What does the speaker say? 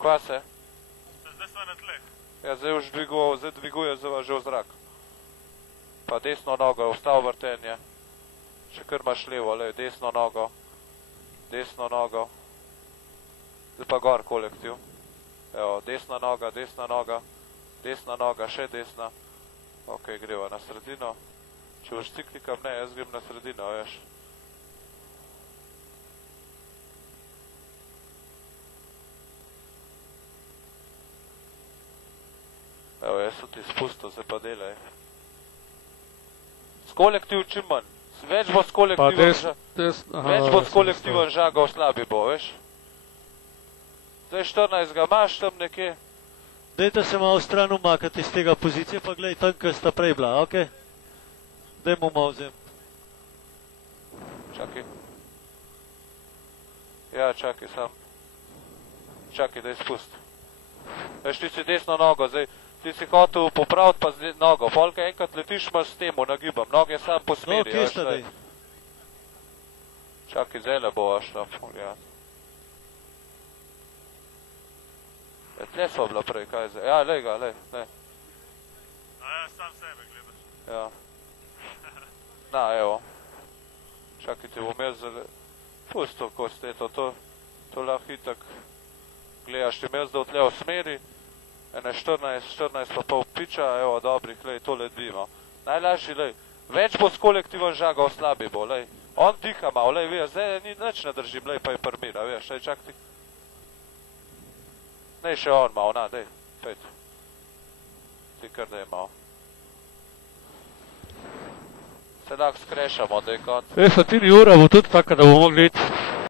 Kva se? Zdaj sva na tleh. Ja, zdaj už dviguje že v zrak. Pa desno nogo, ostal vrtenje. Še kar imaš levo, lej, desno nogo. Desno nogo. Zdaj pa gor kolektiv. Evo, desna noga, desna noga. Desna noga, še desna. Ok, greva na sredino. Če boš ciklikam, ne, jaz grem na sredino, veš. Evo, jaz sem ti spustil, se pa delaj. S kolektiv čim manj. Več bo s kolektivom žagal, slabi bo, veš. Zdaj 14 ga imaš tam nekje. Dajte se malo stran umakati iz tega pozicije, pa gledaj, tam, kjer sta prej bila, okej? Dajmo malo vzem. Čakaj. Ja, čakaj sam. Čakaj, daj spust. Veš, ti si desno nogo, zdaj. Ti si hotel popraviti pa z nogo. Polka enkrat letiš, imaš s temu, nagibam. Noge sam posmeri. No, kje sta daj? Čakaj, zdaj le bo šla. Tle so bila prej, kaj zdaj? Ja, lej ga, lej. A ja, sam sebe gledaš. Ja. Na, evo. Čakaj, ti bom jaz zdaj... Pusto, ko ste to lahko itak gledaš, ti jaz da tle v smeri. Ene 14 pa pol piča, evo, dobrih, lej, tole dvimo. Najlažji, lej, več bo s kolektivom žagal, slabi bo, lej. On diha malo, lej, veš, zdaj nič ne držim, lej, pa je parmira, veš, lej, čak ti. Nej, še on malo, na, dej, pet. Ti kar dej malo. Se lahko skrešamo, dej konc. Veš, ti ura bo tudi taka, da bomo mogli iti.